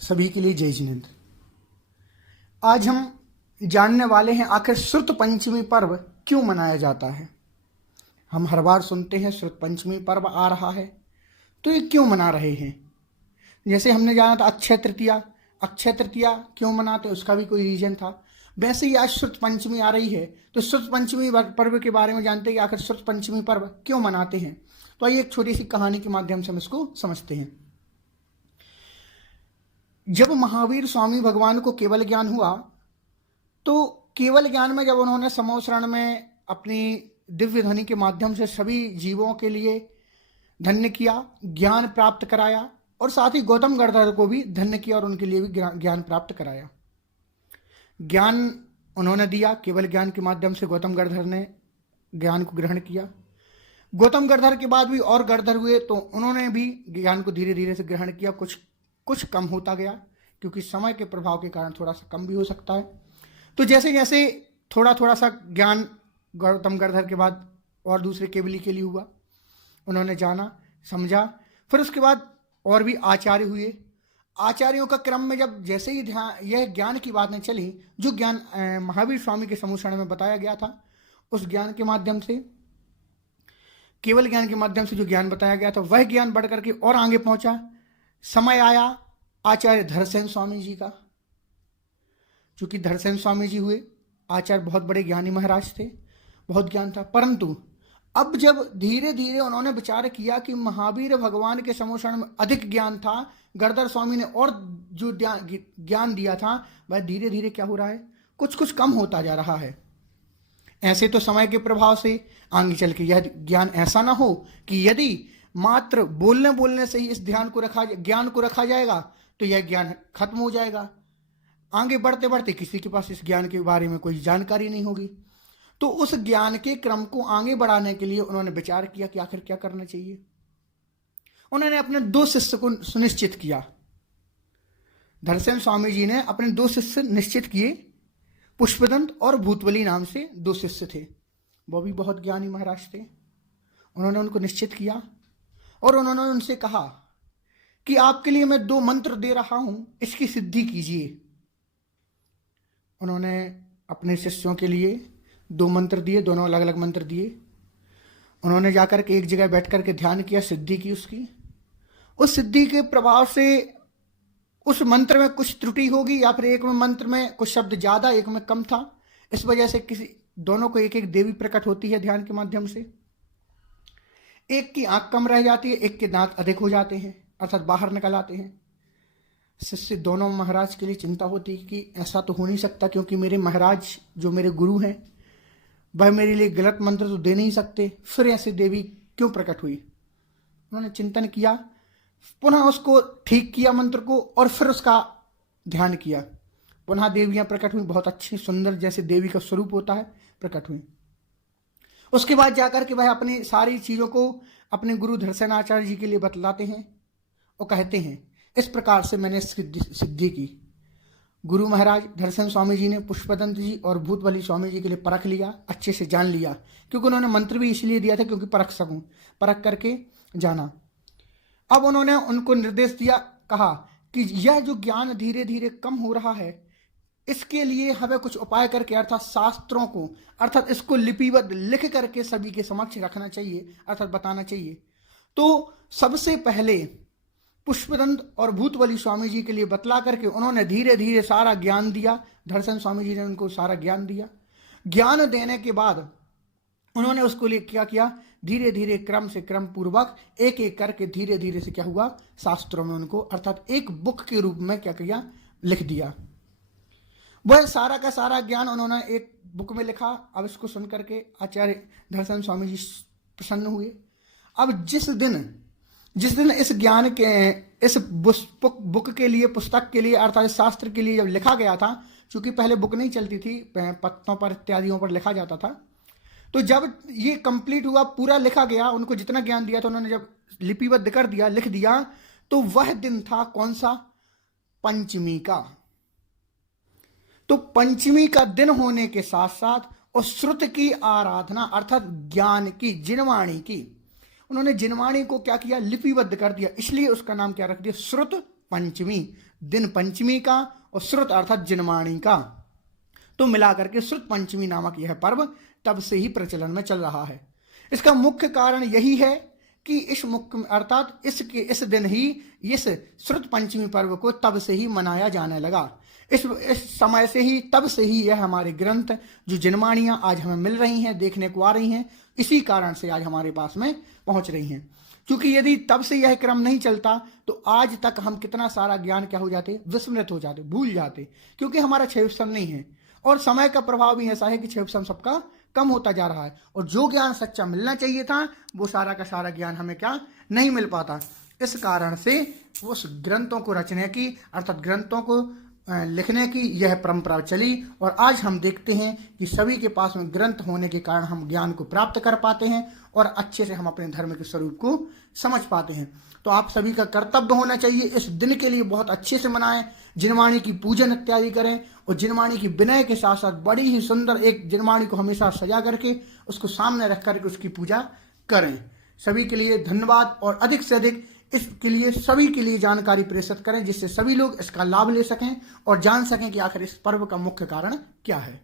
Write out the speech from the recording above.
सभी के लिए जय जिनेंद्र। आज हम जानने वाले हैं आखिर श्रुत पंचमी पर्व क्यों मनाया जाता है। हम हर बार सुनते हैं श्रुत पंचमी पर्व आ रहा है, तो ये क्यों मना रहे हैं। जैसे हमने जाना था अक्षय तृतीया, अक्षय तृतीया क्यों मनाते हैं उसका भी कोई रीजन था। वैसे ही आज श्रुत पंचमी आ रही है, तो श्रुत पंचमी पर्व के बारे में जानते हैं कि आखिर श्रुत पंचमी पर्व क्यों मनाते हैं। तो आइए एक छोटी सी कहानी के माध्यम से हम इसको समझते हैं। जब महावीर स्वामी भगवान को केवल ज्ञान हुआ, तो केवल ज्ञान में जब उन्होंने समोसरण में अपनी दिव्य ध्वनि के माध्यम से सभी जीवों के लिए धन्य किया, ज्ञान प्राप्त कराया, और साथ ही गौतम गणधर को भी धन्य किया और उनके लिए भी ज्ञान प्राप्त कराया। ज्ञान उन्होंने दिया, केवल ज्ञान के माध्यम से गौतम गणधर ने ज्ञान को ग्रहण किया। गौतम गणधर के बाद भी और गणधर हुए, तो उन्होंने भी ज्ञान को धीरे धीरे से ग्रहण किया। कुछ कम होता गया, क्योंकि समय के प्रभाव के कारण थोड़ा सा कम भी हो सकता है। तो जैसे जैसे थोड़ा थोड़ा सा ज्ञान गौतम गणधर के बाद और दूसरे केवली के लिए हुआ, उन्होंने जाना समझा। फिर उसके बाद और भी आचार्य हुए। आचार्यों का क्रम में जब जैसे ही ध्यान यह ज्ञान की बातें चली, जो ज्ञान महावीर स्वामी के समूषण में बताया गया था, उस ज्ञान के माध्यम से, केवल ज्ञान के माध्यम से जो ज्ञान बताया गया था, वह ज्ञान बढ़ करके और आगे पहुंचा। समय आया आचार्य धरसेन स्वामी जी का। चूंकि धरसेन स्वामी जी हुए, आचार्य बहुत बड़े ज्ञानी महाराज थे, बहुत ज्ञान था। परंतु अब जब धीरे धीरे उन्होंने विचार किया कि महावीर भगवान के समूषण में अधिक ज्ञान था, गणधर स्वामी ने और जो ज्ञान दिया था वह धीरे धीरे क्या हो रहा है, कुछ कुछ कम होता जा रहा है। ऐसे तो समय के प्रभाव से आगे चल के यह ज्ञान ऐसा ना हो कि यदि मात्र बोलने से ही इस ज्ञान को रखा जाएगा तो यह ज्ञान खत्म हो जाएगा। आगे बढ़ते बढ़ते किसी के पास इस ज्ञान के बारे में कोई जानकारी नहीं होगी। तो उस ज्ञान के क्रम को आगे बढ़ाने के लिए उन्होंने विचार किया कि आखिर क्या करना चाहिए। उन्होंने अपने 2 शिष्य को सुनिश्चित किया। धरसेन स्वामी जी ने अपने 2 शिष्य निश्चित किए। पुष्पदंत और भूतबली नाम से 2 शिष्य थे, वो भी बहुत ज्ञानी महाराज थे। उन्होंने उनको निश्चित किया और उन्होंने उनसे कहा कि आपके लिए मैं 2 मंत्र दे रहा हूं, इसकी सिद्धि कीजिए। उन्होंने अपने शिष्यों के लिए 2 मंत्र दिए, दोनों अलग अलग मंत्र दिए। उन्होंने जाकर के एक जगह बैठ करके ध्यान किया, सिद्धि की उसकी। उस सिद्धि के प्रभाव से उस मंत्र में कुछ त्रुटि होगी, या फिर एक में मंत्र में कुछ शब्द ज्यादा, एक में कम था। इस वजह से दोनों को एक एक देवी प्रकट होती है ध्यान के माध्यम से। एक की आंख कम रह जाती है, एक के दांत अधिक हो जाते हैं, अर्थात बाहर निकल आते हैं। शिष्य दोनों महाराज के लिए चिंता होती है कि ऐसा तो हो नहीं सकता, क्योंकि मेरे महाराज जो मेरे गुरु हैं वह मेरे लिए गलत मंत्र तो दे नहीं सकते, फिर ऐसी देवी क्यों प्रकट हुई। उन्होंने चिंतन किया, पुनः उसको ठीक किया मंत्र को, और फिर उसका ध्यान किया। पुनः देवियां प्रकट हुई, बहुत अच्छी सुंदर, जैसे देवी का स्वरूप होता है, प्रकट हुई। उसके बाद जाकर के वह अपनी सारी चीजों को अपने गुरु धरसेनाचार्य जी के लिए बतलाते हैं और कहते हैं, इस प्रकार से मैंने सिद्धि की। गुरु महाराज धरसेन स्वामी जी ने पुष्पदंत जी और भूतबली स्वामी जी के लिए परख लिया, अच्छे से जान लिया, क्योंकि उन्होंने मंत्र भी इसलिए दिया था क्योंकि परख सकूं, परख करके जाना। अब उन्होंने उनको निर्देश दिया, कहा कि यह जो ज्ञान धीरे धीरे कम हो रहा है, इसके लिए हमें कुछ उपाय करके, अर्थात शास्त्रों को, अर्थात इसको लिपिबद्ध लिख करके सभी के समक्ष रखना चाहिए, अर्थात बताना चाहिए। तो सबसे पहले पुष्पदंत और भूतबली स्वामी जी के लिए बतला करके उन्होंने धीरे धीरे सारा ज्ञान दिया। धरसेन स्वामी जी ने उनको सारा ज्ञान दिया। ज्ञान देने के बाद उन्होंने उसको लिए क्या किया, धीरे धीरे क्रम से क्रम पूर्वक एक एक करके धीरे धीरे से क्या हुआ, शास्त्रों में उनको, अर्थात एक बुक के रूप में क्या किया, लिख दिया। वह सारा का सारा ज्ञान उन्होंने एक बुक में लिखा। अब इसको सुन करके आचार्य धरसेन स्वामी जी प्रसन्न हुए। अब जिस दिन इस ज्ञान के, इस बुक के लिए, पुस्तक के लिए, अर्थात शास्त्र के लिए जब लिखा गया था, क्योंकि पहले बुक नहीं चलती थी, पत्तों पर इत्यादियों पर लिखा जाता था, तो जब ये कंप्लीट हुआ, पूरा लिखा गया, उनको जितना ज्ञान दिया था उन्होंने जब लिपिबद्ध कर दिया, लिख दिया, तो वह दिन था कौन सा, पंचमी का। तो पंचमी का दिन होने के साथ साथ उस श्रुत की आराधना, अर्थात ज्ञान की, जिनवाणी की, उन्होंने जिनवाणी को क्या किया, लिपिबद्ध कर दिया। इसलिए उसका नाम क्या रख दिया, श्रुत पंचमी, दिन पंचमी का और श्रुत अर्थात जिनवाणी का, तो मिलाकर के श्रुत पंचमी नामक यह पर्व तब से ही प्रचलन में चल रहा है। इसका मुख्य कारण यही है कि इस मुख्य अर्थात इस दिन ही इस श्रुत पंचमी पर्व को तब से ही मनाया जाने लगा। इस समय से ही, तब से ही यह हमारे ग्रंथ जो जिनवाणियां आज हमें मिल रही हैं, देखने को आ रही हैं, इसी कारण से आज हमारे पास में पहुंच रही हैं। क्योंकि यदि तब से यह क्रम नहीं चलता तो आज तक हम कितना सारा ज्ञान क्या हो जाते, विस्मृत हो जाते, भूल जाते, क्योंकि हमारा क्षेत्रफल नहीं है और समय का प्रभाव भी ऐसा है कि क्षेत्रफल सबका कम होता जा रहा है और जो ज्ञान सच्चा मिलना चाहिए था वो सारा का सारा ज्ञान हमें क्या नहीं मिल पाता। इस कारण से उस ग्रंथों को रचने की अर्थात ग्रंथों को लिखने की यह परंपरा चली और आज हम देखते हैं कि सभी के पास में ग्रंथ होने के कारण हम ज्ञान को प्राप्त कर पाते हैं और अच्छे से हम अपने धर्म के स्वरूप को समझ पाते हैं। तो आप सभी का कर्तव्य होना चाहिए इस दिन के लिए बहुत अच्छे से मनाएं, जिनवाणी की पूजन इत्यादि करें और जिनवाणी की विनय के साथ साथ बड़ी ही सुंदर एक जिनवाणी को हमेशा सजा करके उसको सामने रख करके उसकी पूजा करें। सभी के लिए धन्यवाद और अधिक से अधिक इसके लिए सभी के लिए जानकारी प्रेषित करें जिससे सभी लोग इसका लाभ ले सकें और जान सकें कि आखिर इस पर्व का मुख्य कारण क्या है।